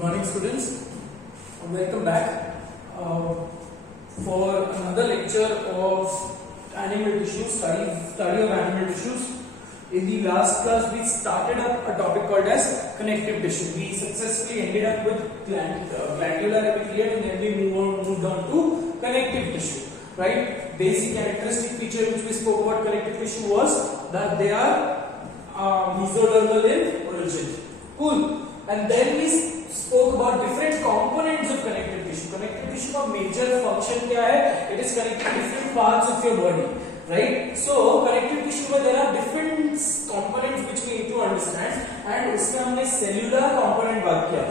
morning, students. Welcome back for another lecture of animal tissues, study of animal tissues. In the last class, we started up a topic called as connective tissue. We successfully ended up with glandular epithelium, and then we moved on to connective tissue. Right? Basic characteristic feature which we spoke about connective tissue was that they are mesodermal in origin. Cool. And then we spoke about different components of connective tissue. Connective tissue का major function क्या है? It is connecting different parts of your body, right? So connective tissue में there are different components which we need to understand, and उसमें हमने cellular component बात किया,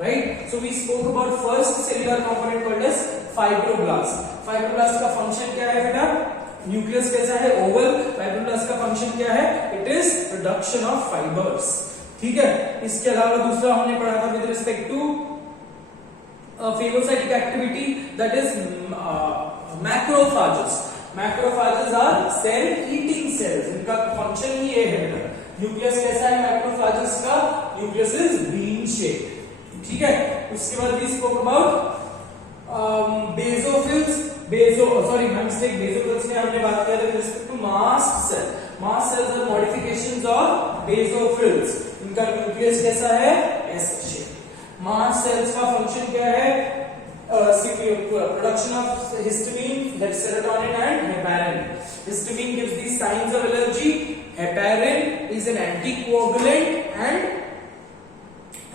right? So we spoke about first cellular component called as fibroblast. Fibroblast का function क्या है बेटा? Nucleus कैसा है? ओवल. फाइब्रोब्लास्ट का फंक्शन क्या है? It is production of fibres. ठीक है. इसके अलावा दूसरा हमने पढ़ा था with respect to phagocytic activity, that is macrophages. Macrophages are cell eating cells. इनका फंक्शन ही ये है बेटा. न्यूक्लियस कैसा है मैक्रोफाजेस का? Nucleus is bean shape. ठीक है. उसके बाद we spoke about basophils. Basophils में हमने बात किया with respect to mast cell. Mast cells are modifications of basophils. इनका न्यूक्लियस कैसा है? S shape. मास्ट सेल्स का फंक्शन क्या है? Production of histamine, that serotonin and heparin. Histamine gives the science of allergy. Heparin is an anticoagulant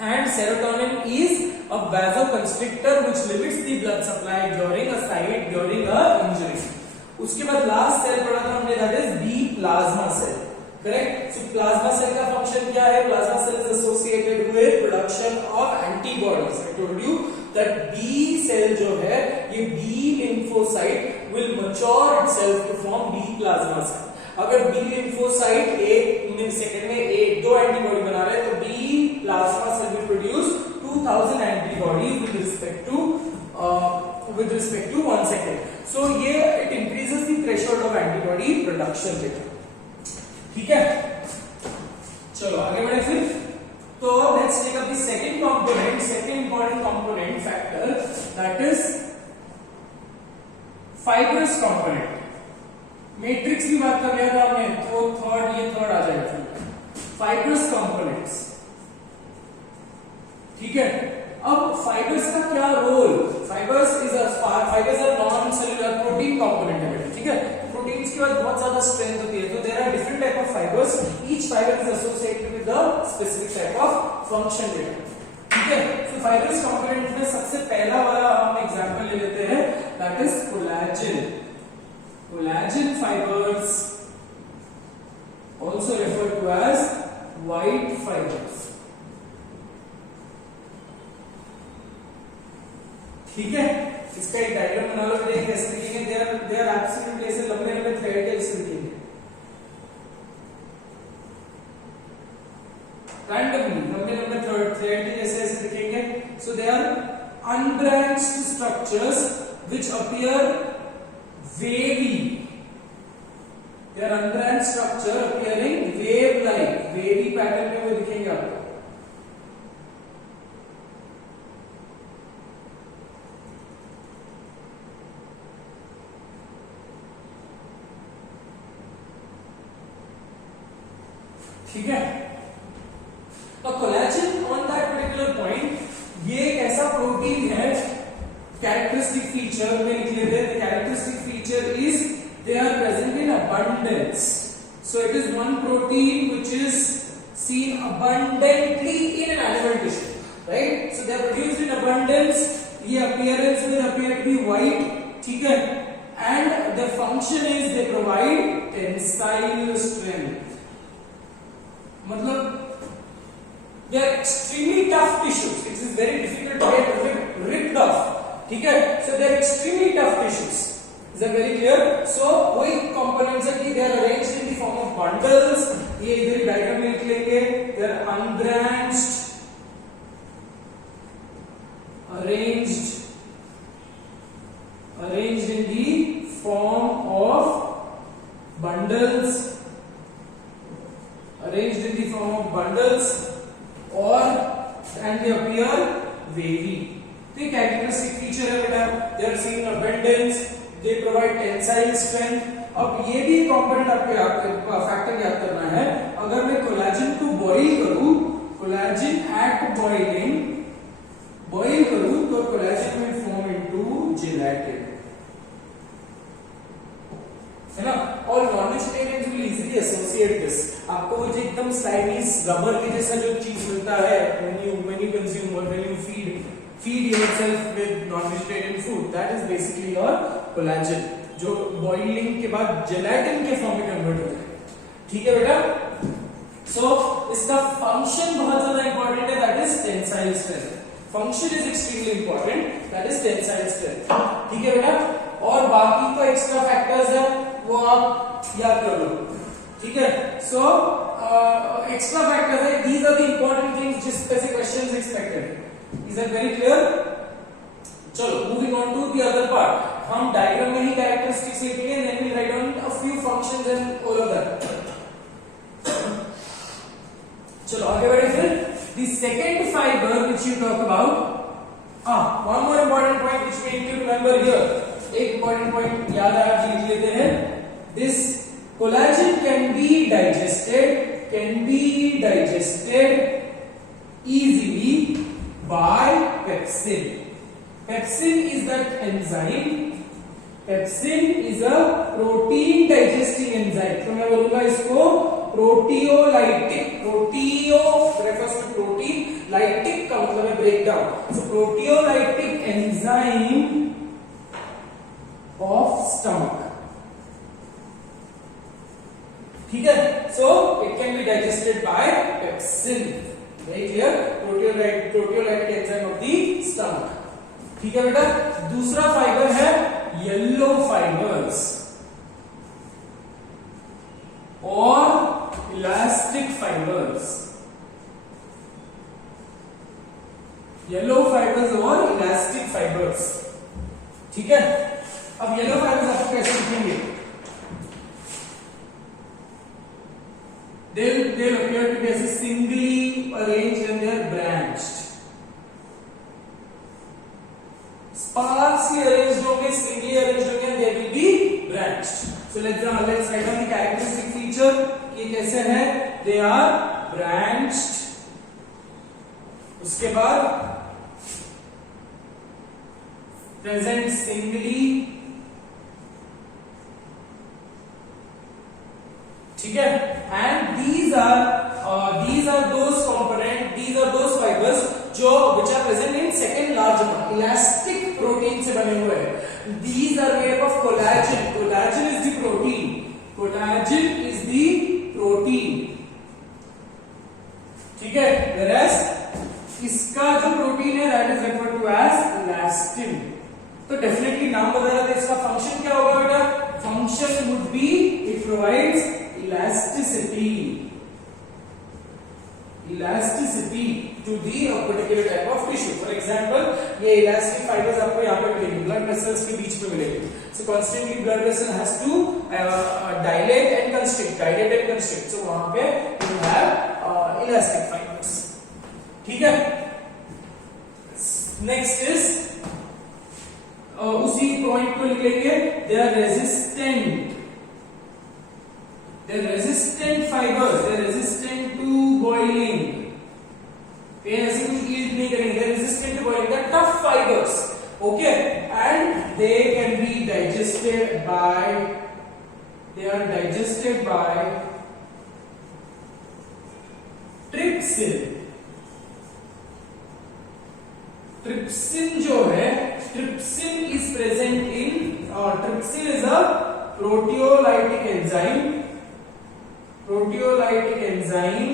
and serotonin is a vasoconstrictor which limits the blood supply during a injury. उसके बाद last cell पढ़ा था हमने, that is B plasma cell. Correct. So plasma cell का function क्या है? Plasma cell is associated with production of antibodies. I told you that B cell जो है, ये B lymphocyte will mature itself to form B plasma cell. अगर B lymphocyte एक second में एक दो एंटीबॉडी बना रहे हैं, तो B plasma cell will produce 2000 antibodies with respect to 1 second. So ये it increases the threshold of antibody production rate. ठीक है. चलो आगे बढ़े फिर. तो let's take up the second important component factor, that is fibrous component. Matrix की बात कर लिया था हमने, तो थर्ड आ जाएगा फिर. Fibrous components. ठीक है. अब फाइबर्स का क्या रोल? Fibres are non cellular protein component है. ठीक है. प्रोटीन्स के बाद बहुत ज्यादा स्ट्रेंथ होती है, तो there are different type of fibres. Each fibre is associated with the specific type of function data. ठीक है. तो फाइबर्स कंपोनेंट में सबसे पहला वाला हम एग्जांपल ले लेते हैं, that is collagen. Collagen fibers, also referred to as white fibers. ठीक है. इसका एक डायग्राम बना लो. देखिए कैसे दिखेंगे. they are absolutely ऐसे लंबे थ्रेड के ऐसे दिखेंगे. randomly लंबे थ्रेड के ऐसे दिखेंगे. so they are unbranched structures which appear wavy. They are unbranched structure appearing wave-like. Wavy pattern में वो दिखेंगे आपको. ठीक है. तो collagen on that particular point, ये एक ऐसा प्रोटीन है. Characteristic feature में लिख लेते हैं. The characteristic feature is they are present in abundance. So it is one protein which is seen abundantly in an animal tissue, right? So they are produced in abundance. ये appearance will appear to be white. ठीक है. And the function is they provide tensile strength. मतलब they are extremely tough tissues. It is very difficult to get ripped off. ठीक है. So they are extremely tough tissues. Is that very clear? So कोई components है कि they are arranged in the form of bundles. ये इधर डायग्राम में लिख लेंगे. They are unbranched, arranged in the form of bundles. Arranged in the form of bundles, or and they appear wavy. तो ये कैरेक्टरिस्टिक फीचर है बेटा. They are seen in abundance. They provide tensile strength. अब ये भी कंपोनेंट आपको फैक्टर याद करना है. अगर मैं कोलेजन को बॉइल करूं, कोलेजन एट बॉइल करूं तो collagen will form into gelatin, है ना. और non vegetarians will easily associate this. आपको वो जो एकदम स्लाइटली रबर के जैसा जो चीज मिलता है when you consume or when you feed yourself with non-vegetarian food, that is basically your collagen, जो बॉइलिंग के बाद जेलेटिन के फॉर्म में कन्वर्ट हो जाए. ठीक है बेटा. सो इसका फंक्शन बहुत ज्यादा इंपॉर्टेंट है, that is tensile strength. Function is extremely important, that is tensile strength. ठीक है बेटा. और बाकी तो एक्स्ट्रा फैक्टर्स है वो आप याद कर लो. ठीक है. सो एक्स्ट्रा फैक्टर्स है, these are the important things जिस पे से questions expected. Is that very clear? चलो moving on to the other part. हम डायग्राम में ही कैरेक्टरिस्टिक्स लिखेंगे, then we write down a few functions and all of that. चलो आगे बढ़े फिर. The second fiber which you talk about, one more important point which we need to remember here. एक important point याद आप लिख लेते हैं. This collagen can be digested easily by pepsin. Pepsin is that enzyme. Pepsin is a protein digesting enzyme. तो मैं बोलूंगा इसको proteolytic. Proteo refers to protein. Lytic का मतलब है breakdown. So proteolytic enzyme of stomach. ठीक है. So it can be digested by pepsin. Very clear. Proteolytic enzyme of the stomach. ठीक है बेटा. दूसरा फाइबर है येलो फाइबर्स और इलास्टिक फाइबर्स. येलो फाइबर्स और इलास्टिक फाइबर्स. ठीक है. अब येलो फाइबर्स आपको कैसे दिखेंगे? They'll appear to be as a singly arranged and they are branched. Sparsely arranged होंगे, singly arranged होंगे, and they will be branched. So let's write down the characteristic feature. ये कैसे है? They are branched. उसके बाद present singly. ठीक है. And these are those component, these are those fibers जो which are present in second large amount. Elastic protein से बने हुए हैं. These are made of collagen. Collagen is the protein. Collagen is the protein. ठीक है. Whereas इसका जो प्रोटीन है that is referred to as elastin. तो डेफिनेटली नाम बता रहा था. इसका फंक्शन क्या होगा बेटा? Function would be it provides elasticity to the particular type of tissue. For example, ये elastic fibers आपको यहाँ पे मिलेंगे, blood vessels के बीच में मिलेंगे. So constantly blood vessel has to dilate and constrict. So वहाँ पे you have elastic fibers. ठीक है. Next is उसी पॉइंट को लिख लेंगे. They are resistant fibers. They are resistant to boiling. ये ऐसे कुछ yield नहीं करेंगे. They are resistant to boiling. They are tough fibers. Okay, and they can be digested by. They are digested by trypsin. Trypsin जो है, trypsin is present in. Trypsin is a proteolytic enzyme. Proteolytic enzyme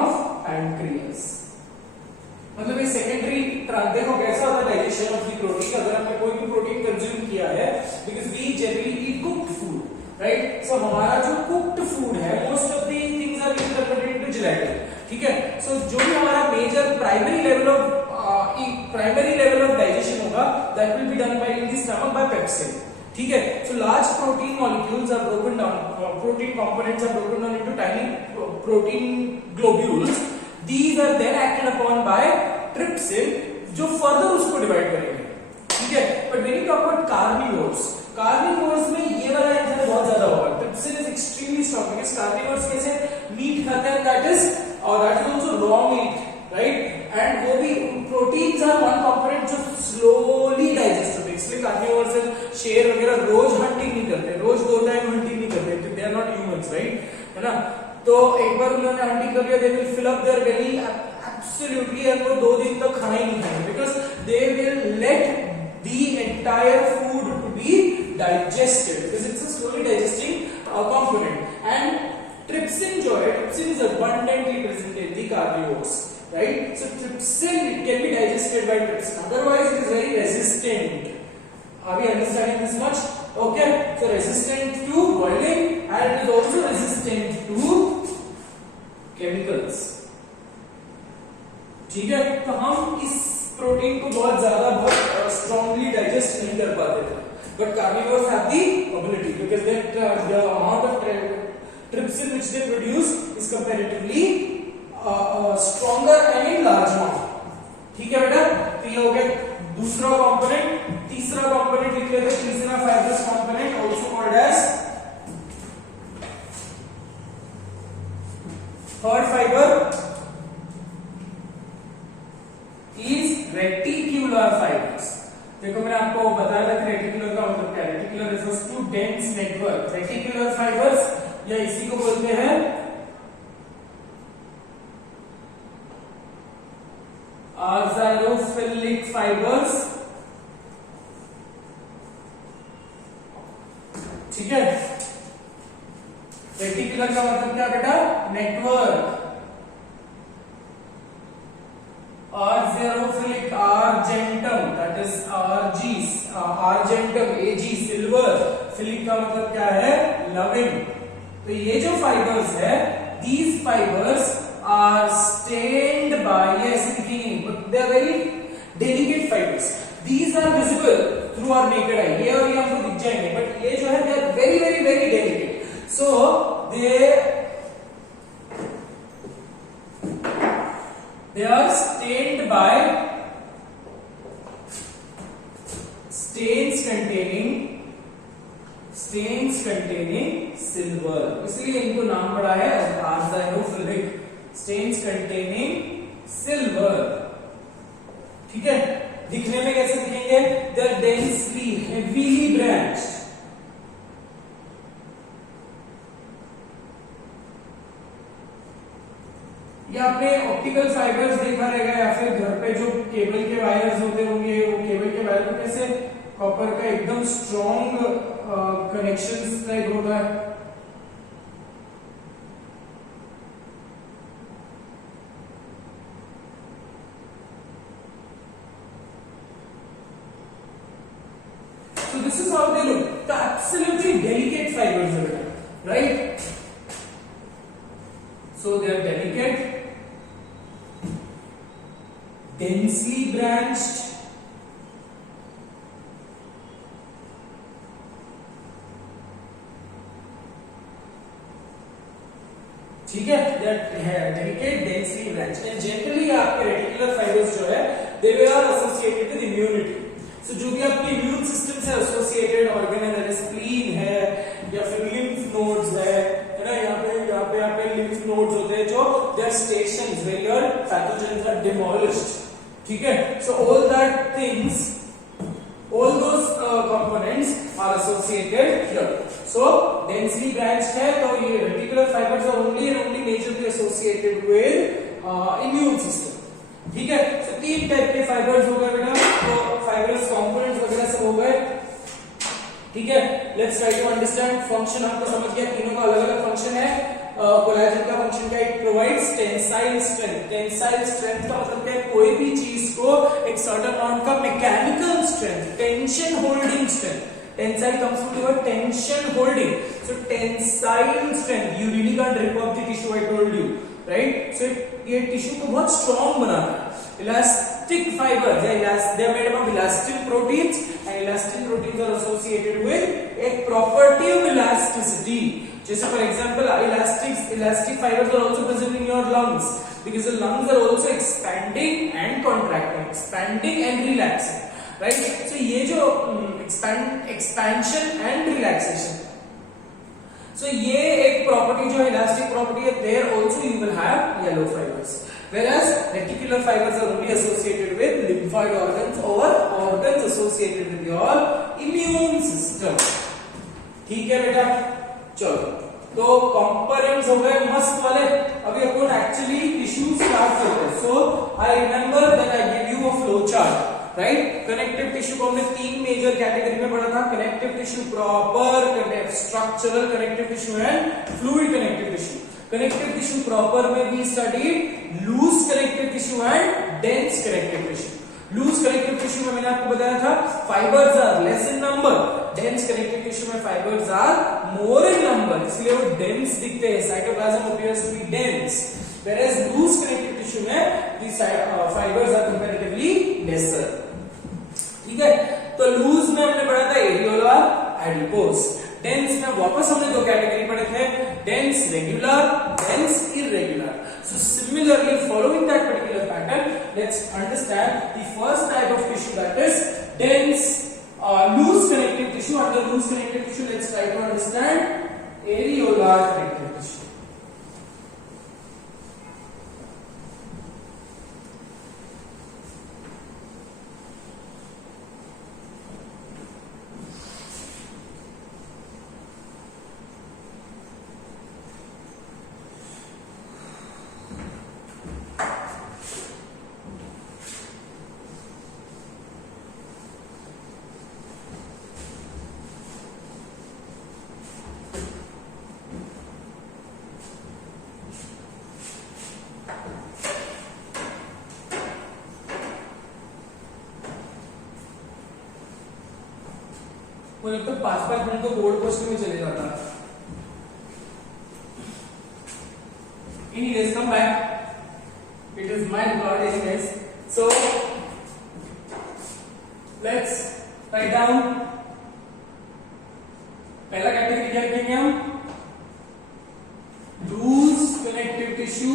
of pancreas. मतलब ये सेकेंडरी देखो कैसा होता है digestion of the protein. अगर आपने कोई भी प्रोटीन कंज्यूम किया है, because we generally eat cooked food, right. So हमारा जो कुक्ड फूड है, most of the things are being converted into gelatin. ठीक है. सो जो भी हमारा major primary level of digestion होगा, that will be done by in the stomach by pepsin. ठीक है. So large protein molecules are broken down, protein components are broken down into tiny protein globules. These are then acted upon by trypsin, जो further उसको डिवाइड करेंगे. ठीक है. But when you talk about carnivores में ये वाला एंजाइम बहुत ज्यादा होगा. Trypsin is extremely strong because carnivores कैसे मीट खाते हैं, that is also raw meat, right? And वो भी proteins are one component जो slowly digest होते हैं. इसलिए carnivores से शेर वगैरह रोज हंटिंग नहीं करते, रोज 2 टाइम हंटिंग नहीं करते. They are not humans, right? है ना. तो एक बार उन्होंने हंटिंग कर लिया, they will fill up their belly absolutely, और वो 2 दिन तक खाना ही नहीं खाएंगे because they will let the entire food to be digested because it's a slowly digesting component. And trypsin जो है, trypsin is abundantly present in the carnivores, right? So trypsin, it can be digested by trypsin, otherwise it is very resistant. Are we understanding this much? Okay, so resistant to boiling and it is also resistant to chemicals. ठीक है. तो हम इस प्रोटीन को बहुत ज्यादा strongly digest नहीं कर पाते थे, but carnivores have the ability because the amount of trypsin which they produce is comparatively stronger and in large amount. ठीक है बेटा. तो ये हो गया दूसरा कंपोनेंट. तीसरा कंपोनेंट लिख लेते हैं. तीसरा fibrous component also called as third fibre is reticular fibers. देखो मैंने आपको बताया था कि रेटिकुलर का मतलब क्या है. Reticular refers to dense network. Reticular fibres या इसी को बोलते हैं azarophilic fibers. ठीक है. रेटिकुलर का मतलब क्या बेटा? Network. Azarophilic argentum, that is Rg, argentum, Ag, silver. Philic का मतलब क्या है? Loving. तो ये जो फाइबर्स है, these fibers are stained by, ये ऐसे दिखेंगे, but they are very delicate fibers. These are visible through our naked eye. ये और ये हमको दिख जाएंगे, but ये जो है they are very very very delicate. So they are stained by stains containing silver. इसलिए इनको नाम पड़ा है azarophilic. Stains containing silver. ठीक है. दिखने में कैसे दिखेंगे? They are densely, heavily branched. या आपने ऑप्टिकल फाइबर्स देखा रहेगा, या फिर घर पे जो केबल के वायर्स होते होंगे, वो केबल के वायर में कैसे कॉपर का एकदम स्ट्रॉन्ग कनेक्शंस टाइप होता है. So this is how they look. The absolutely delicate fibers are there, right? So they are delicate, densely branched, ठीक है. That delicate, densely branched, and generally आपके रेटिकुलर फाइबर्स जो है, they are associated with immunity. So जो भी आपके immune system से associated organ है, जैसे spleen है या फिर lymph nodes है ना, यहाँ पे lymph nodes होते हैं जो they are stations where your pathogens are demolished. ठीक है. So all that things, all those components are associated here. So densely branched है, तो ये reticular fibers are only and only majorly associated with immune system. ठीक है. So 3 टाइप के फाइबर्स हो गए बेटा. तो फाइबर्स कंपोनेंट्स वगैरह सब हो गए. ठीक है. Let's try to understand. Function हमको समझ गया, तीनों का अलग अलग फंक्शन है. कोलेजन का फंक्शन क्या है? It provides tensile strength. Tensile strength का मतलब क्या है? कोई भी चीज को एक सर्टेन अमाउंट का mechanical strength, tension holding strength. Tensile comes from the word tension holding. So tensile strength, you really can't rip off the tissue, I told you, right? So ये टिश्यू को बहुत स्ट्रॉन्ग बनाता है. elastic fibers, they are made up of elastin proteins, and elastin proteins are associated with a property of elasticity. Just for example, elastic fibers are also present in your lungs, because the lungs are also expanding and contracting, expanding and relaxing, right? So ये जो expansion and relaxation, so ये एक property जो elastic property है, there also you will have yellow fibers, whereas reticular fibers are only associated with lymphoid organs or organs associated with your immune system. ठीक है बेटा, चलो तो कंपोनेंट्स हो गए मस्त वाले. अभी अपन एक्चुअली टिश्यू स्टार्ट करते हैं. So I remember that I give you a flow chart, right. Connective tissue को हमने तीन मेजर कैटेगरी में पढ़ा था. Connective tissue proper, structural connective tissue and fluid connective tissue. Connective tissue proper में we studied loose connective tissue and dense connective tissue. Loose connective tissue में मैंने आपको बताया था fibres are less in number. Dense connective tissue में fibres are more in number, इसलिए वो dense दिखते हैं. Cytoplasm appears to be dense, whereas loose connective tissue में the fibres are comparatively lesser. ठीक है, तो लूज में हमने पढ़ा था एरियोलर, एडिपोस. डेंस में वापस हमने दो कैटेगरी पढ़े थे, dense regular, dense irregular. So similarly, following that particular pattern, let's understand the first type of tissue, that is dense loose connective tissue. Under loose connective tissue, let's try to understand areolar connective tissue. वो जब तक 5-5 मिनट तो board question में चले जाता है. Anyways, come back. It is my record anyways. So let's write down. पहला category क्या लिखेंगे हम? Loose connective tissue.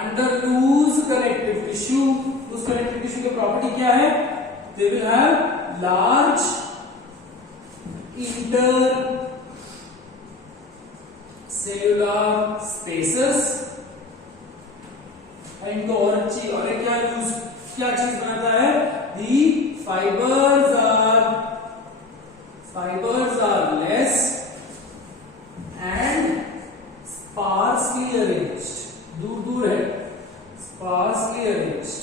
Under loose connective tissue, loose connective tissue की प्रॉपर्टी क्या है? They will have large intercellular spaces. इनको और अच्छी और क्या यूज क्या चीज बनाता है? The fibres are less and sparsely arranged. दूर दूर है, स्पार्सली अरेंज्ड.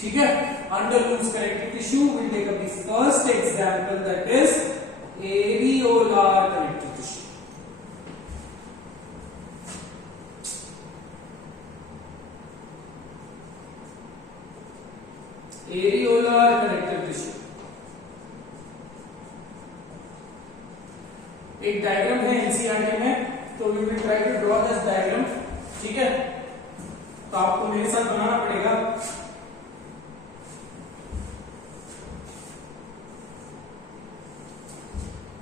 ठीक है. Under loose connective tissue will take up the first example, that is areolar connective tissue. Areolar connective tissue एक डायग्राम है एनसीईआरटी में, तो we will try to draw this diagram. ठीक है, तो आपको मेरे साथ बनाना पड़ेगा.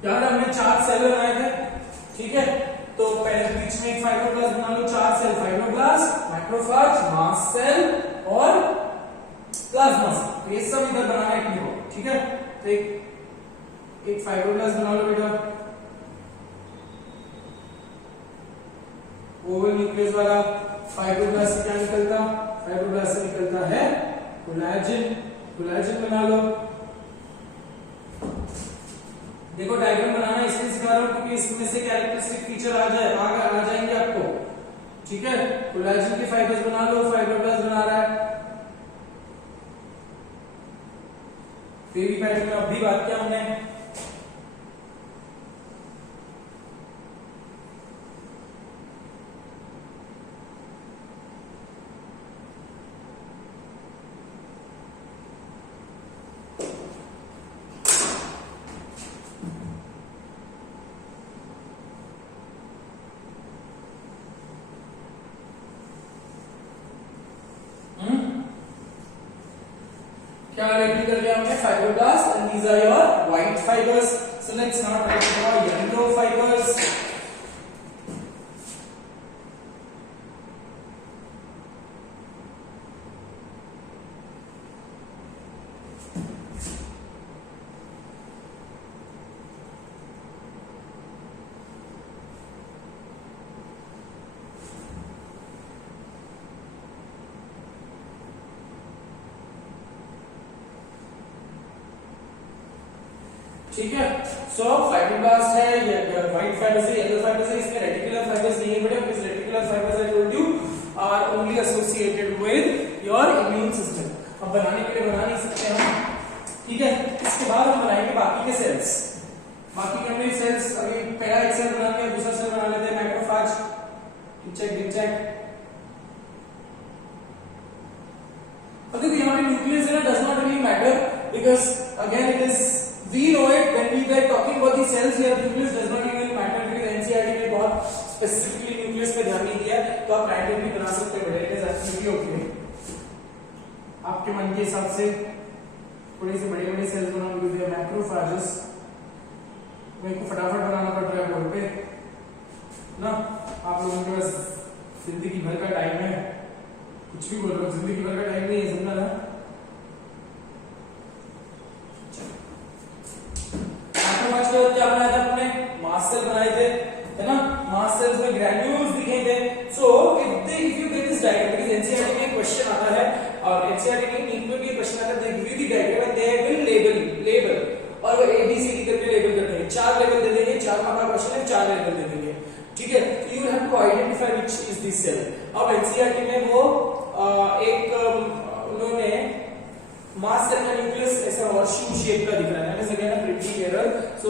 यार हमने 4 सेल बनाए थे. ठीक है, तो पहले बीच में एक फाइब्रोब्लास्ट बना लो. 4 cell, fibroblast, macrophage, mast cell और प्लाज्मा सेल. तो ये सब इधर बनाना है कि हो. ठीक है, तो एक फाइब्रोब्लास्ट बना लो बेटा. ओवल न्यूक्लियस वाला फाइब्रोब्लास्ट से क्या निकलता? फाइब्रोब्लास्ट से निकलता है कोलेजन. कोलेजन बना लो. देखो डायग्राम बनाना इसलिए सिखा रहा हूं क्योंकि इसमें से कैरेक्टरिस्टिक फीचर आ जाएंगे आपको. ठीक है, कोलेजन के फाइबर्स बना लो. फाइब्रोब्लास्ट बना रहा है. बेबी पैटर्न में अब भी बात किया हमने. क्या लेबल कर लिया हमने? Fibroblast, and these are your white fibers. So let's now try to draw yellow fibers. ठीक है, सो फाइब्रोब्लास्ट है, ये व्हाइट फाइबर्स है, येलो फाइबर्स है, इसमें रेटिकुलर फाइबर्स नहीं है बेटा, because reticular fibers I told you are only associated with your immune system. अब बनाने के लिए बना नहीं सकते हम, ठीक है. इसके बाद हम बनाएंगे बाकी के सेल्स. बाकी के हमने सेल्स, अभी पहला एक सेल बना लिया, दूसरा सेल बना लेते हैं मैक्रोफेज. चेक. अब देखो यहाँ पे न्यूक्लियस है ना, does not really matter, because again it is we know it when we were talking about the cells here. Nucleus does not even matter because NCERT ने बहुत specifically nucleus पे ध्यान नहीं दिया, तो आप random भी बना सकते हो, it is absolutely okay. आपके मन के हिसाब से थोड़े से बड़े-बड़े सेल्स बना लीजिए. मैक्रोफेजेस मेरे को फटाफट बनाना पड़ रहा है बोर्ड पे ना, आप लोगों के पास जिंदगी भर का टाइम है. कुछ भी बोल रहा हूँ, जिंदगी भर का टाइम नहीं है, समझा ना. क्या बनाया था अपने? मास्ट सेल बनाए थे, है ना. मास्ट सेल्स में ग्रैन्यूल्स दिखेंगे. So if you get this diagram, because NCERT में क्वेश्चन आता है, और एनसीईआरटी में नीट में भी क्वेश्चन आता है, they give you the diagram, they will label, और वो ए बी सी डी करके लेबल करते हैं. 4 लेवल दे देंगे, 4 मार्क का क्वेश्चन है, 4 लेवल दे देंगे, ठीक है. You will have to identify which is this cell. अब एनसीईआरटी में वो एक उन्होंने मास सेल का न्यूक्लियस ऐसा हॉर्सशू शेप का दिख रहा है. That is again a printing error. So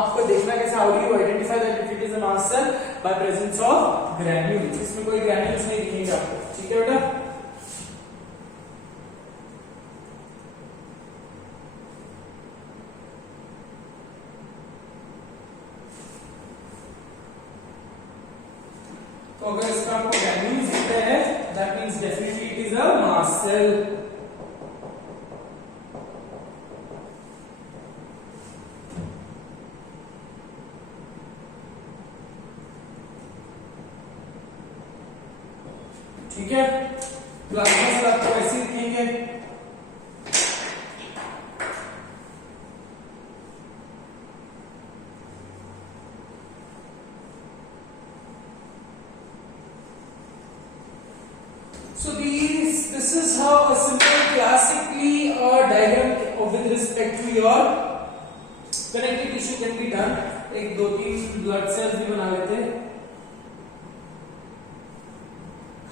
आपको देखना कैसे, how do you identify that if it is a mast cell? By presence of granules. इसमें कोई ग्रैन्यूल्स नहीं दिखेंगे आपको, ठीक है बेटा. तो अगर इसका आपको ग्रैन्यूल्स दिखते हैं, that means definitely it is a mast cell. ठीक है, प्लाज्मा सेल आपको ऐसे दिखेंगे. So this is how a simple classically diagram with respect to your connective tissue can be done. एक 2-3 ब्लड सेल्स भी बना लेते हैं.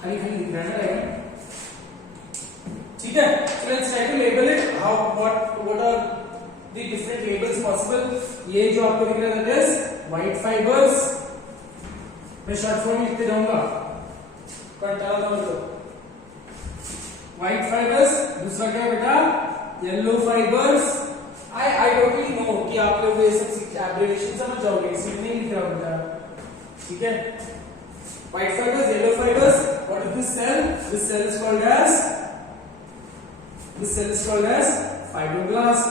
खाली दिख रहा है ना, ठीक है. So let's try to label it. What are the different labels possible? ये जो आपको दिख रहा है that is white fibers. मैं शॉर्ट फॉर्म लिखते जाऊंगा, कंटाल ना हो. White fibers. दूसरा क्या है बेटा? Yellow fibers. I totally know कि आप लोग ये सब एब्रिविएशन समझ जाओगे, इसमें नहीं लिख रहा बेटा, ठीक है. White fibers, yellow fibers. What is this cell? This cell is called as fibroblast,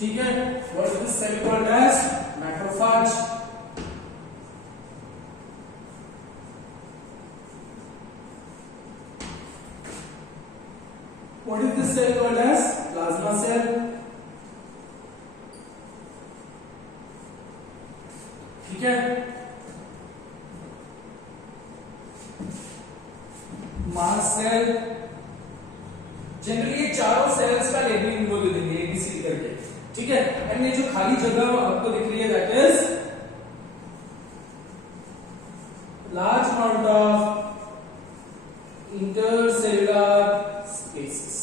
ठीक है. What is this cell called as? Macrophage. What is this cell called as? Plasma cell. ठीक है. मास सेल. जनरली ये चारों सेल्स का लेबलिंग बोल देंगे एबीसी करके, ठीक है. एंड ये जो खाली जगह आपको दिख रही है that is large amount of intercellular spaces.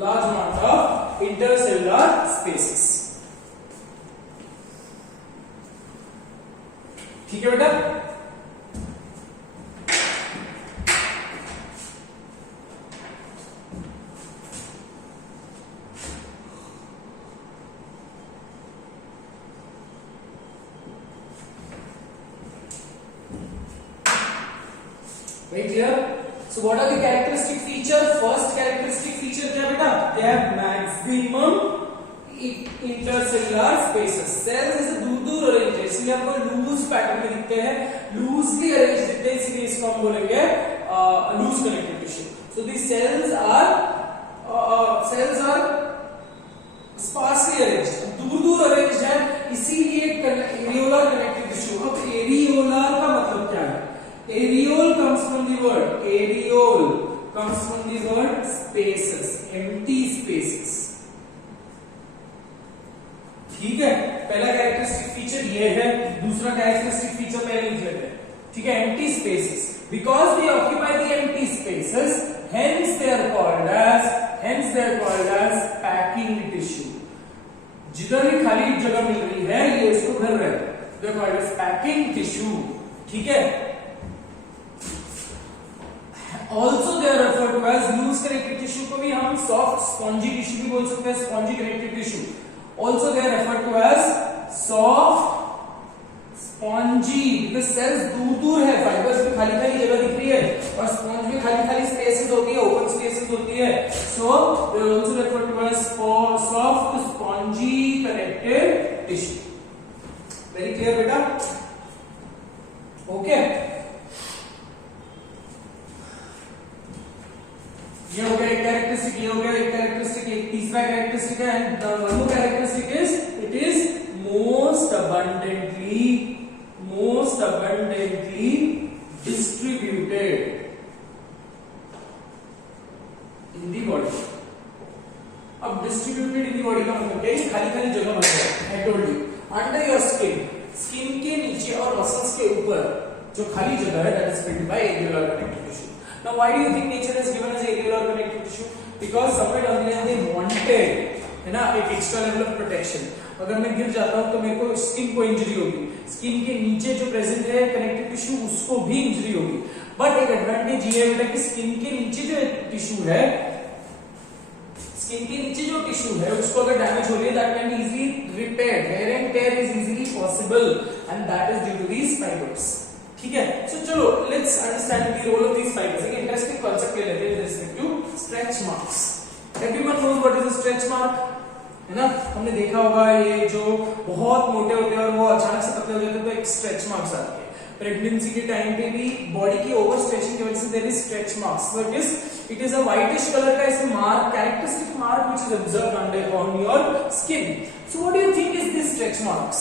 Large amount of intercellular spaces. ठीक है बेटा. Very clear. So what are the characteristic feature? First characteristic feature क्या बेटा? They have maximum intercellular spaces. Cells ऐसे दूर-दूर अरेंज है, इसलिए आपको लूज पैटर्न में दिखते हैं, लूजली अरेंज दिखते हैं, इसीलिए इसको हम बोलेंगे loose connective tissue. So these cells are sparsely arranged, दूर-दूर अरेंज है, इसीलिए एरियोलर कनेक्टिव टिश्यू. अब एरियोलर का मतलब क्या है? Areole comes from the word spaces, empty spaces. ठीक है, पहला कैरेक्टरिस्टिक फीचर ये है, दूसरा कैरेक्टरिस्टिक फीचर पहले लिख लेते हैं. ठीक है, empty spaces. Because they occupy the empty spaces, hence they are called as packing tissue. जिधर भी खाली जगह मिल रही है, ये इसको भर रहे हैं. They are called as packing tissue. ठीक है. Also they are referred to as loose connective tissue को भी हम soft spongy tissue भी बोल सकते हैं, spongy connective tissue. Also they are referred to as soft spongy because cells दूर-दूर है, fibers में खाली-खाली जगह दिख रही है और sponge में खाली-खाली spaces होती है, open spaces होती है. So they are also referred to as soft spongy connective tissue. Very clear बेटा? Okay. ये हो गया एक कैरेक्टरिस्टिक, ये हो गया एक कैरेक्टरिस्टिक. एक तीसरा कैरेक्टरिस्टिक है, and the one more characteristic is it is most abundantly distributed in the body. अब distributed in the body का मतलब क्या है? खाली-खाली जगह भर गया. I told you under your skin के नीचे और मसल्स के ऊपर जो खाली जगह है, that is filled by areolar connective tissue. Now, why do you think nature has given us areolar connective tissue? Because somewhere down the line they wanted, है ना, एक extra level of protection. अगर मैं गिर जाता हूँ तो मेरे को स्किन को इंजरी होगी, स्किन के नीचे जो प्रेजेंट है कनेक्टिव टिश्यू उसको भी इंजरी होगी. बट एक एडवांटेज ये है बेटा कि स्किन के नीचे जो टिश्यू है, उसको अगर डैमेज हो रही है, that can be easily repaired. Wear and tear is easily possible, and that is due to these fibers. ठीक है. सो चलो let's understand the role of these fibers. एक इंटरेस्टिंग कांसेप्ट ले लेते हैं with respect to stretch marks. Everyone knows what is a stretch mark, है ना? हमने देखा होगा ये जो बहुत मोटे होते हैं और वो अचानक से पतले हो जाते हैं तो एक स्ट्रेच मार्क्स आती है. प्रेगनेंसी के टाइम पे भी बॉडी की ओवर स्ट्रेचिंग की वजह से there is stretch marks. So it is a whitish colour का ऐसे mark, characteristic mark which is observed on your skin. So what do you think is this stretch marks?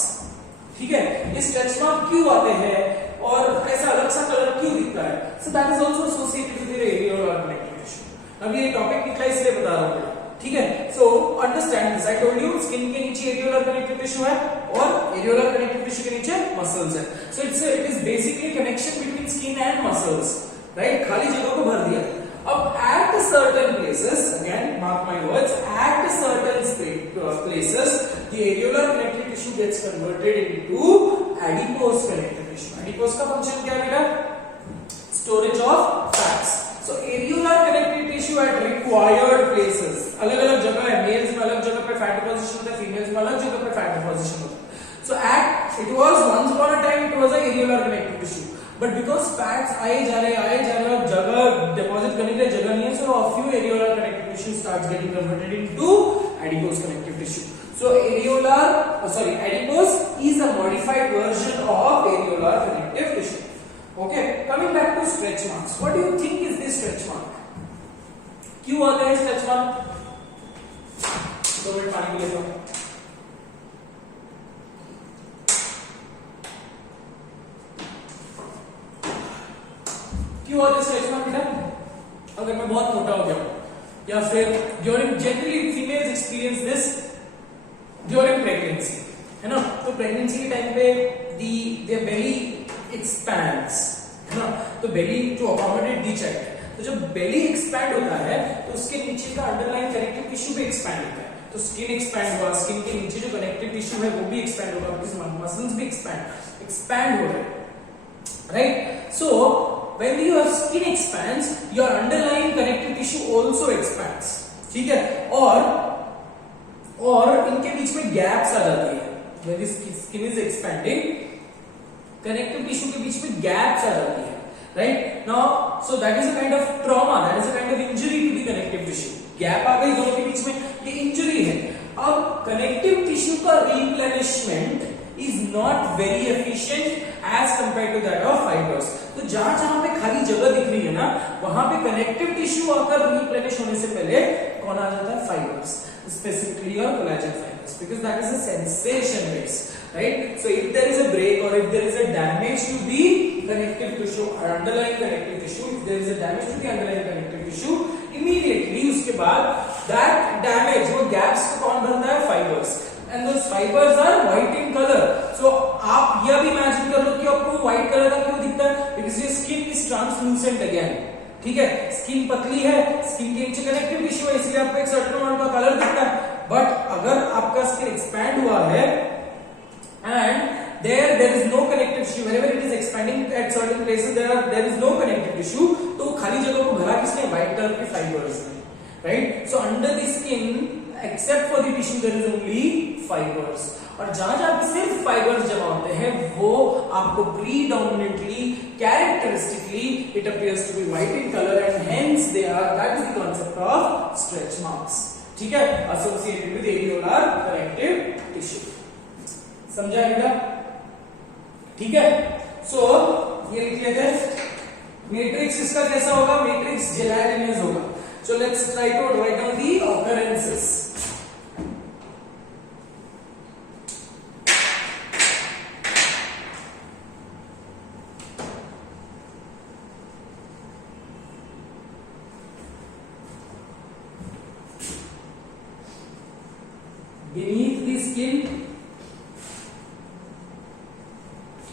ठीक है, ये स्ट्रेच मार्क क्यों आते हैं और ऐसा अलग सा कलर क्यों दिखता है? सो that is also associated with areolar connective tissue. अब ये टॉपिक निकला इसलिए बता रहा हूं. ठीक है, so understand this. I told you skin के नीचे एरियोलर कनेक्टिव टिश्यू है और एरियोलर कनेक्टिव टिश्यू के नीचे मसल्स है. सो it is basically connection between skin and muscles, right? खाली जगह को भर दिया. अब at certain places, again mark my words, at certain places the areolar connective tissue gets converted into adipose connective tissue. Adipose का फंक्शन क्या है बेटा? Storage of fats. So areolar connective tissue at required places, अलग अलग जगह है. मेल्स में अलग जगह पे फैट डिपोजिशन होता है, फीमेल्स में अलग जगह पे फैट डिपोजिशन होता है. So it was once upon a time it was a areolar connective tissue. But because fats आए जा रहे और जगह डिपॉजिट करने के लिए जगह नहीं है, so a few areolar connective tissue starts getting converted into adipose connective tissue. So adipose is a modified version of areolar connective tissue. Okay, coming back to stretch marks. What do you think is this stretch mark? क्यों आते हैं stretch mark? 2 मिनट पानी पी लेता हूं. क्यों होता है stretch mark बेटा? अगर मैं बहुत मोटा हो गया या फिर during, generally females experience this during pregnancy, है ना? तो प्रेगनेंसी के टाइम पे देयर बेली एक्सपैंड्स, है ना? तो बेली टू अकोमोडेट दी चाइल्ड. तो जब बेली एक्सपैंड होता है तो उसके नीचे का अंडरलाइन कनेक्टिव टिश्यू भी एक्सपैंड होता है. तो स्किन एक्सपैंड हुआ, स्किन के नीचे जो कनेक्टिव टिश्यू है वो भी एक्सपैंड होगा, मसल्स भी एक्सपैंड हो रहे हैं, राइट? सो when your skin expands, your underlying connective tissue also expands. ठीक है, और इनके बीच में गैप्स आ जाती है. when the skin is expanding, connective tissue के बीच में गैप्स आ जाती है, right? Now so that is a kind of trauma, that is a kind of injury to the connective tissue. Gap आ गई दोनों के बीच में, ये इंजरी है. अब कनेक्टिव टिश्यू का replenishment is not very efficient as compared to that of fibers. तो जहां पे खाली जगह दिख रही है ना, वहां पे कनेक्टिव टिश्यू आकर रिप्लेनिश होने से पहले कौन आ जाता है? Fibres, specifically your collagen fibers, because that is a sensation based, right? So if there is a break or if there is a damage to the connective tissue or underlying connective tissue, if there is a damage to the underlying connective tissue, immediately उसके बाद that damage, वो gaps को कौन भरता है? Fibers. And those fibers are white in color. So आप यह भी imagine कर लो कि आपको white color का क्यों दिखता है? Because your skin is translucent again. ठीक है, स्किन पतली है, स्किन के नीचे कनेक्टिव टिश्यू है, इसलिए आपको एक सर्टेन अमाउंट का कलर दिखता है. बट अगर आपका स्किन एक्सपैंड हुआ है and there is no connective tissue, wherever it is expanding at certain places there is no connective tissue, तो खाली जगह को भरा किसने? व्हाइट कलर के फाइबर्स ने, right? So under the skin except for the tissue there is only fibers. और जहां पे सिर्फ फाइबर्स जमा होते हैं वो आपको predominantly, characteristically it appears to be white in color and hence they are, that is the concept of stretch marks. ठीक है, associated with areolar connective tissue. समझा बेटा? ठीक है, सो ये लिख लेते हैं. मैट्रिक्स इसका कैसा होगा? मैट्रिक्स जेलाटिनस होगा. So let's try to write down the occurrences. Beneath the skin,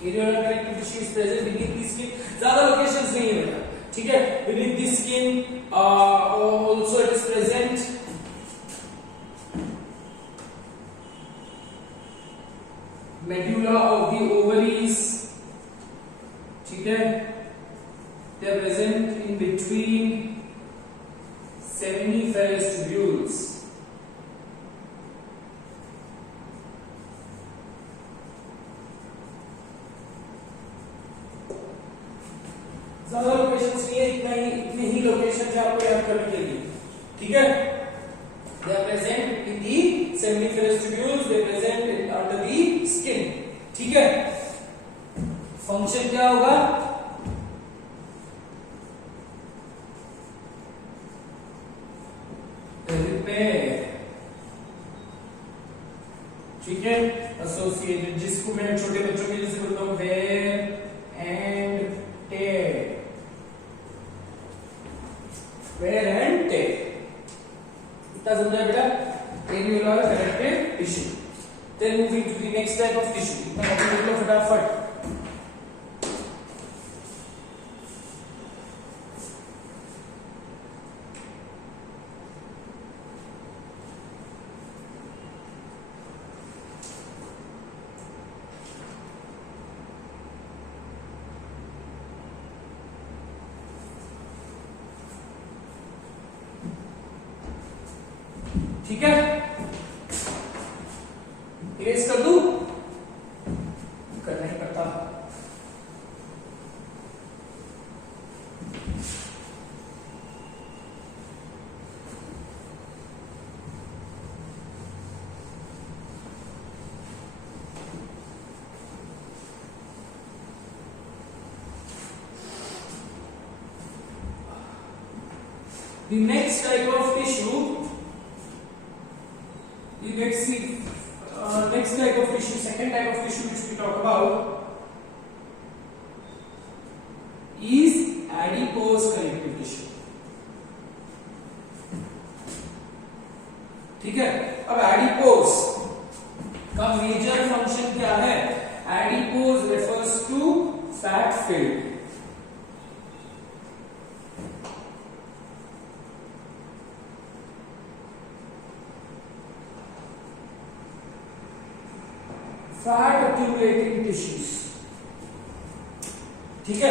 areolar connective tissue is present beneath the skin. ज्यादा लोकेशंस नहीं है बेटा, ठीक है? Beneath the skin, also it is present. Medulla of the ovaries, ठीक है? They are present in between seminiferous tubules. ज्यादा लोकेशंस नहीं है, इतने ही लोकेशन है आपको याद करने के लिए, ठीक है? They are present in the seminiferous tubules, they are present under the skin, ठीक है? फंक्शन क्या होगा? रिपेयर, ठीक है? एसोसिएटेड, जिसको मैं छोटे बच्चों के लिए जैसे बोलता हूँ wear and tear, wear and tear. इतना समझा बेटा? Areolar connective tissue. Then moving to the next type of tissue. इतना कॉपी लिख लो फटाफट. ठीक है, इरेज कर दूं? करना ही पड़ता. The next type of tissue, next type of tissue, second type of tissue which we talk about is adipose connective tissue. ठीक है, अब adipose का मेजर फंक्शन क्या है? Adipose refers to fat filled. Fat accumulating tissues, ठीक है?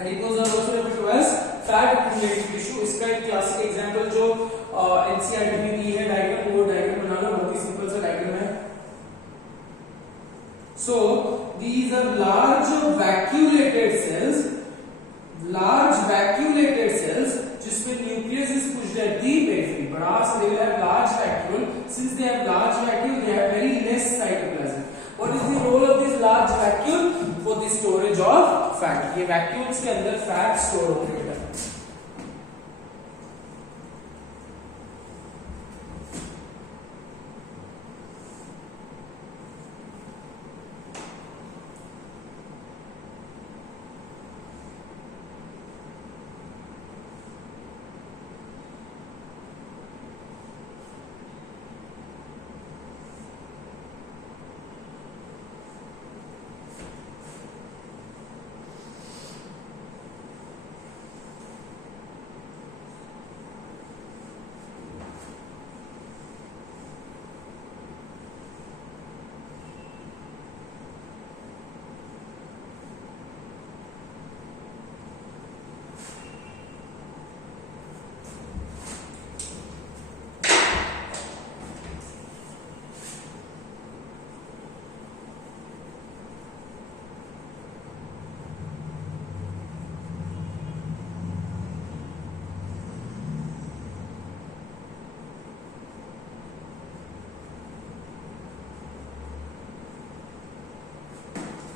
Adipose are also referred to as fat accumulating tissue. इसका एक क्लासिक एग्जांपल जो एनसीईआरटी में दी है डायग्राम, वो डायग्राम बना लो, बहुत ही सिंपल सा डायग्राम है. So these are large vacuolated cells fat, ये वैक्यूल्स के अंदर फैट स्टोर होंगे बेटा।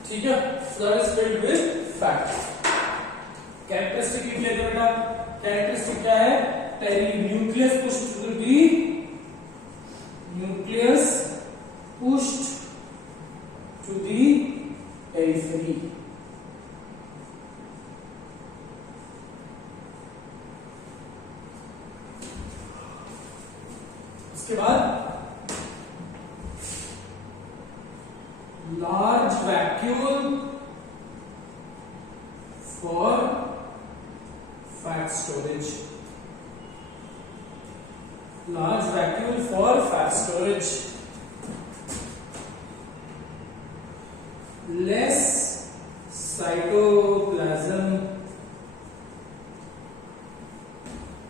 ठीक है, that is filled with fat. Characteristic लिख लेते बेटा। कैरेक्टरिस्टिक क्या है? Nucleus pushed to the nucleus pushed to the periphery. उसके बाद large vacuole for fat storage. Large vacuole for fat storage. Less cytoplasm.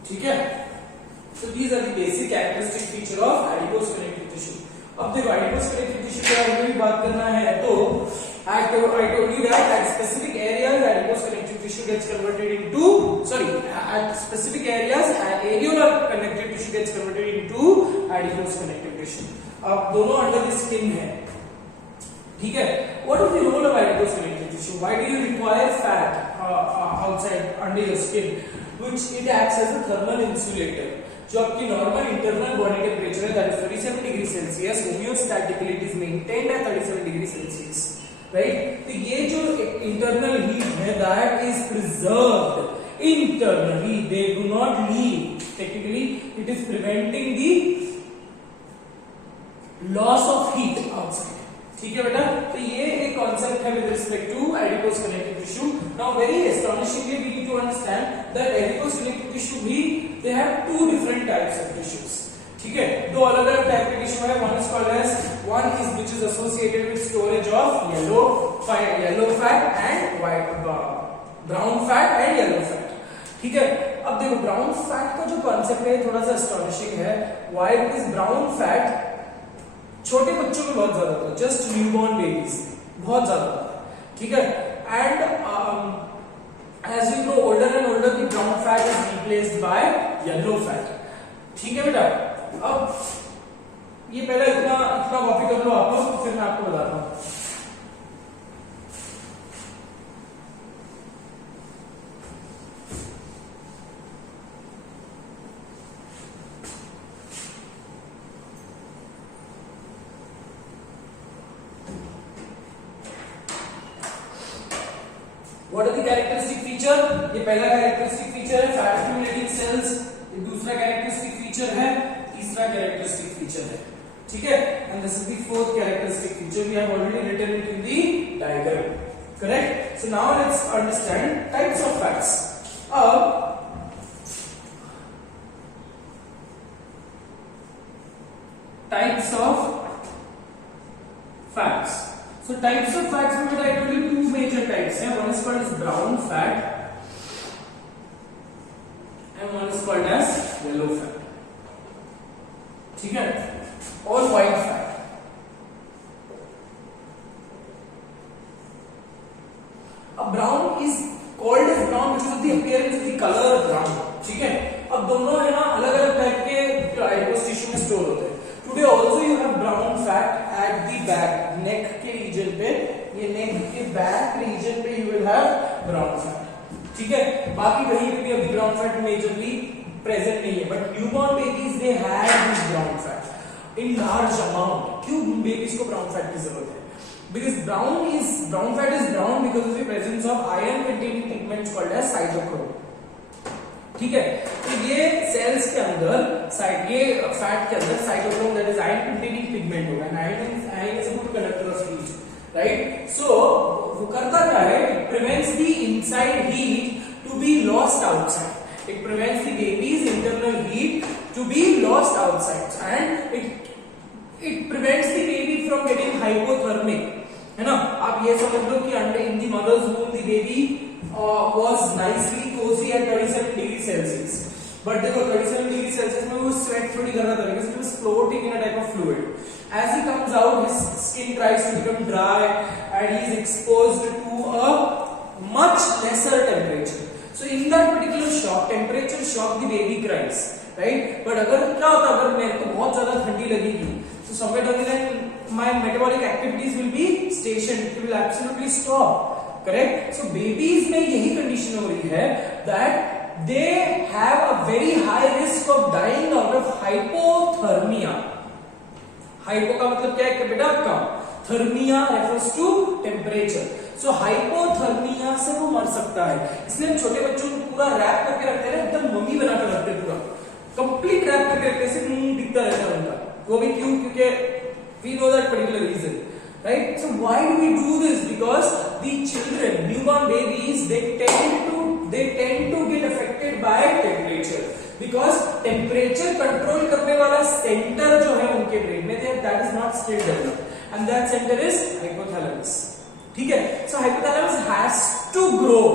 ठीक है? So these are the basic characteristic feature of adipose connective tissue. अब देखो adipose connective tissue के बारे में भी बात करना है तो I told you that at specific areas adipose connective tissue gets converted into at specific areas areolar connective tissue gets converted into adipose connective tissue. अब दोनों under the skin है, ठीक है? What is the role of adipose connective tissue? Why do you require fat outside under your skin? Which it acts as a thermal insulator. जो आपकी normal internal body temperature है that is 37 degree Celsius, homeostatically it is maintained at 37 degree Celsius, right? तो ये जो internal heat है that is preserved internally, they do not leave, technically it is preventing the loss of heat outside. ठीक है बेटा, तो ये एक कॉन्सेप्ट है with respect to adipose connective tissue. Now very astonishingly we need to understand that adipose connective tissue भी they have two different types of tissues. ठीक है, दो अलग अलग टाइप के टिश्यू है। One is called as which is associated with storage of yellow fat and white brown fat and yellow fat. ठीक है, अब देखो ब्राउन फैट का जो कॉन्सेप्ट है थोड़ा सा एस्टोनिशिंग है। व्हाई? बिकॉज़ ब्राउन फैट छोटे बच्चों में बहुत ज्यादा होता है, जस्ट न्यूबॉर्न बेबीज बहुत ज्यादा होता है। ठीक है, and as you grow older and older the brown fat is replaced by yellow fat. ठीक है बेटा, अब ये पहले इतना कॉपी कर लो आप लोग, फिर मैं आपको बताता हूँ। What are the characteristic feature? ये पहला characteristic feature है fat accumulating cells, ये दूसरा characteristic feature है, तीसरा characteristic feature है। ठीक है, and this is the fourth characteristic feature. We have already written it in the diagram. Correct? So now let's understand types of fats. Types of fats. So types of fats में I told you two major types हैं. One is called as brown fat and one is called as yellow fat. ठीक है, और white fat. अब brown is called as brown because of the appearance of the color brown. ठीक है, अब दोनों है ना अलग अलग टाइप के adipose tissue में स्टोर होते हैं। Today also you have brown fat at the back, neck के region पे, ये neck के back region पे you will have brown fat, ठीक है। बाकी कहीं पे भी अभी ब्राउन फैट मेजरली प्रेजेंट नहीं है, but newborn babies they have this brown fat in large amount. क्यों बेबीज को ब्राउन फैट की जरूरत है? Because brown fat is brown because of the presence of iron containing pigments called as cytochrome, ठीक है। तो ये सेल्स के अंदर ये फैट के अंदर cytochrome that is iron containing pigment होगा, iron is a good conductor of heat, right. So वो करता क्या है? It prevents the inside heat to be lost outside, it prevents the baby's internal heat to be lost outside and it prevents the baby from getting hypothermic, है ना। आप ये समझ लो कि under in the mother's womb the baby was nicely cozy at 37 degree Celsius, but देखो 37 degree Celsius में वो sweat थोड़ी कर रहा था because he was floating in a type of fluid. As he comes out, his skin tries to become dry and he is exposed to a much lesser temperature. So in that particular shock, temperature shock, the baby cries, right? But अगर क्या होता अगर मेरे को बहुत ज्यादा ठंडी लगेगी, so somewhere down the line my metabolic activities will be stationed, it will absolutely stop. Correct. So babies में यही कंडीशन हो रही है that they have a very high risk of dying out of hypothermia. Hypo का मतलब क्या है बेटा? कम। Thermia refers to temperature. So hypothermia से वो मर सकता है। इसलिए हम छोटे बच्चों को पूरा रैप करके रखते हैं, एकदम मम्मी बना कर रखते हैं, पूरा कंप्लीट रैप करके रखते हैं, मुंह दिखता रहता है उनका। वो भी क्यों? क्योंकि we know that particular reason, right? So why do we do this? Because the children, newborn babies, they tend to get affected by temperature, because temperature control करने वाला center जो है उनके brain में, that is not still developed, and that center is hypothalamus, ठीक है। So hypothalamus has to grow,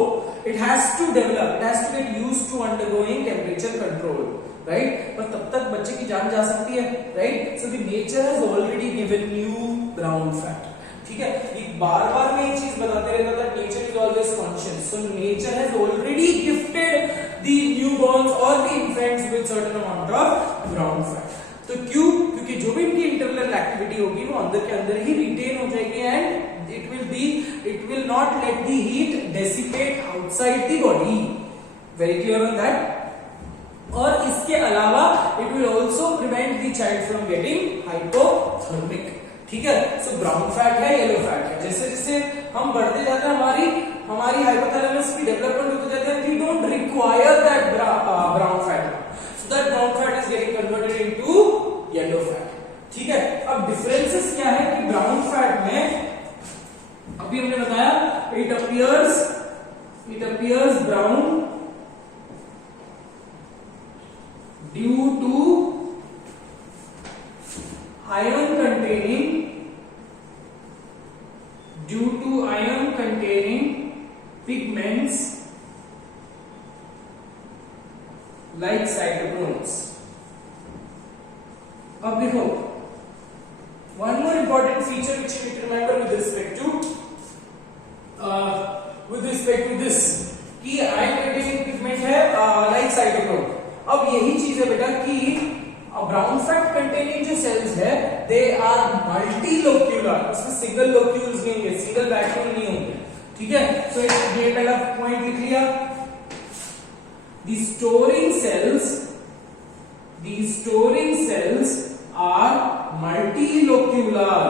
it has to develop, it has to get used to undergoing temperature control, right? पर तब तक बच्चे की जान जा सकती है, right? So the nature has already given you brown fat, ठीक है। ये बार-बार मैं ये चीज बताते रहता था, nature is always conscious. So nature has already gifted the newborns और the infants with certain amount of brown fat. तो क्यों? क्योंकि जो भी इनकी इंटरनल एक्टिविटी होगी वो अंदर के अंदर ही रिटेन हो जाएगी and it will not let the heat dissipate outside the body. Very clear on that. और इसके अलावा it will also prevent the child from getting hypothermic, ठीक है। सो ब्राउन फैट है, येलो फैट है। जैसे जैसे हम बढ़ते जाते हैं हमारी हाइपोथैलेमस की डेवलपमेंट होते जाते हैं, we don't require that brown fat, so that brown fat is getting converted into yellow fat, ठीक है। अब डिफरेंसेस क्या है कि ब्राउन फैट में अभी हमने बताया it appears brown due to iron containing pigments like cytochromes. अब देखो, one more important feature which you need to remember with respect to this कि iron containing pigment है like cytochrome। अब यही चीज है बेटा कि ब्राउन फैट कंटेनिंग जो सेल्स है दे आर मल्टीलोक्यूलर, उसमें सिंगल लोक्यूल्स नहीं होंगे, सिंगल वैक्यूल नहीं होंगे, ठीक है। सो ये पहला पॉइंट लिख लिया। The storing cells are multilocular,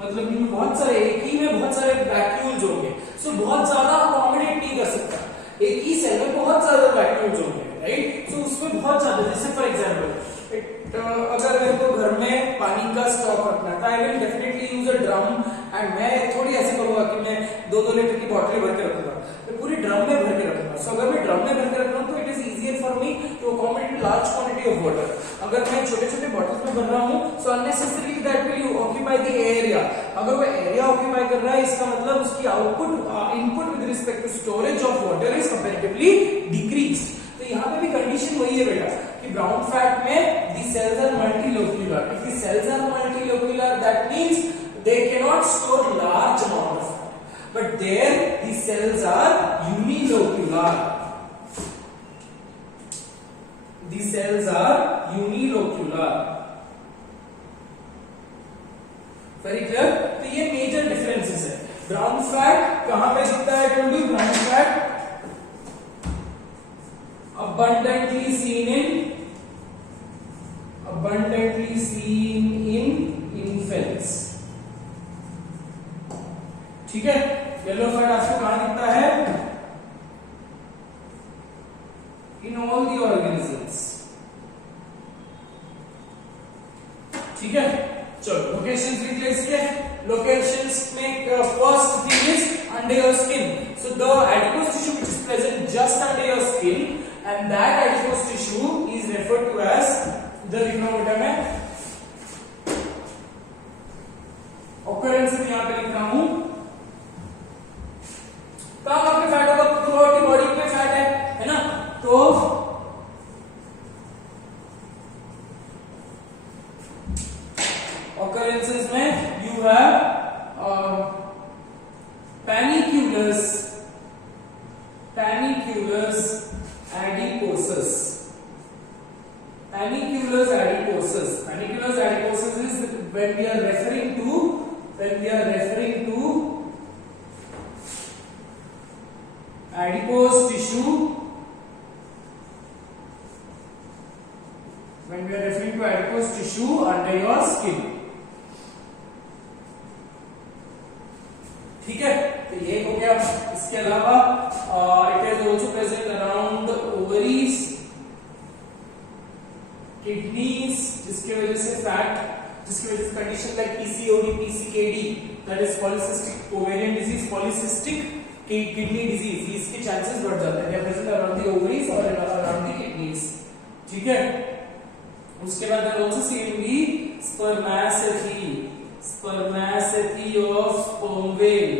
मतलब इनमें बहुत सारे, एक ही में बहुत सारे वैक्यूल्स होंगे। सो बहुत ज्यादा अकोमोडेट नहीं कर सकता, एक ही सेल में बहुत ज्यादा वैक्यूल्स होंगे, राइट। सो उसमें बहुत ज्यादा, जैसे फॉर एग्जांपल अगर मेरे को घर में पानी का स्टॉक रखना है, I will definitely use a drum and मैं थोड़ी ऐसे करूंगा कि मैं 2-2 लीटर की बोतलें भर के रखूंगा, मैं पूरी ड्रम में भर के रखूंगा। सो अगर मैं ड्रम में भर के रख रहा हूं तो it is easier for me to accommodate large quantity of water. अगर मैं छोटे-छोटे बॉटल्स में भर रहा हूं so unnecessarily that will occupy the area. अगर वो एरिया ऑक्यूपाई कर रहा है इसका मतलब उसकी output input with respect to storage of water is comparatively decreased. तो यहाँ पे भी कंडीशन वही है बेटा कि ब्राउन फैट में the cells are multilocular. If the cells are multilocular that means they cannot store large amount of fat, but there the cells are unilocular. The cells are unilocular. Very clear? तो ये major differences है brown fat कहां पे दिखता है? Told you brown fat abundantly seen in infants. ठीक है, yellow fat आपको कहां दिखता है? In all the organisms. ठीक है, चलो लोकेशंस लिख ले इसके. लोकेशंस में first thing is under your skin. So the adipose tissue which is present just under your skin, and that adipose tissue is referred to as, इधर लिखना बेटा मैं occurrence यहां पे लिख रहा हूं. कहां पे फैट होगा? थ्रू बॉडी पे फैट है ना? तो occurrences में you have paniculus adiposus. Paniculus adiposus is when we are referring to adipose tissue. When we are referring to adipose tissue under your skin. ठीक है, तो ये हो गया. इसके अलावा it is also present around ovaries, kidneys, जिसकी वजह से condition like PCOD, PCKD, that is polycystic ovarian disease, polycystic kidney disease, इसके चांसेस बढ़ जाते हैं. प्रेजेंट अराउंड द ओवरीज और अराउंड द किडनीज. ठीक है, उसके बाद also seen the spermaceti of sperm whale.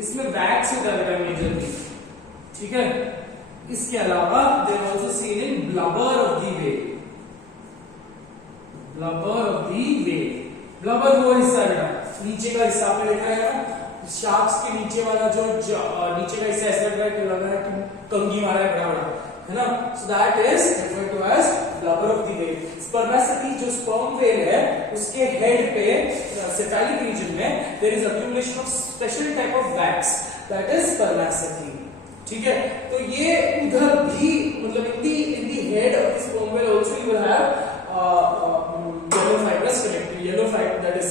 इसमें वैक्स होता है मेजरली. ठीक है, इसके अलावा there also seen in blubber of the whale. Blubber वो हिस्सा बेटा नीचे का हिस्सा आपने देखा है ना, शार्क्स के नीचे वाला जो नीचे का हिस्सा ऐसा लग रहा है कि कंघी मारा है बड़ा है ना. So that is referred to as blubber of the whale. Spermaceti जो स्पर्म व्हेल है उसके हेड पे सेफेलिक रीजन में there is accumulation of special type of wax, that is spermaceti. ठीक है, तो ये उधर भी मतलब in the head of the sperm whale also you will have yellow fibrous connective, yellow fiber that is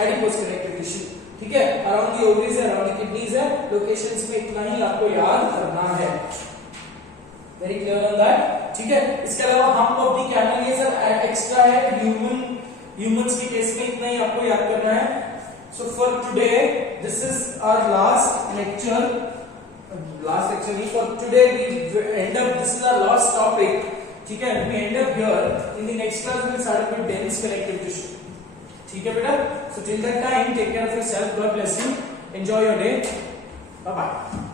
adipose connective tissue. ठीक है, around the ovaries है, अराउंड द किडनीज है. लोकेशंस में इतना ही आपको याद करना है. Very clear on that. ठीक है, इसके अलावा हम्प ऑफ द कैमल ये सब एक्स्ट्रा है. ह्यूमंस के केस में इतना ही आपको याद करना है. So for today this is our last lecture नहीं, for today we end up, this is our last topic. ठीक है, we end up here. In the next class we will start with dense connective tissue. ठीक है बेटा, so till that time take care of yourself, god bless you, enjoy your day, bye bye.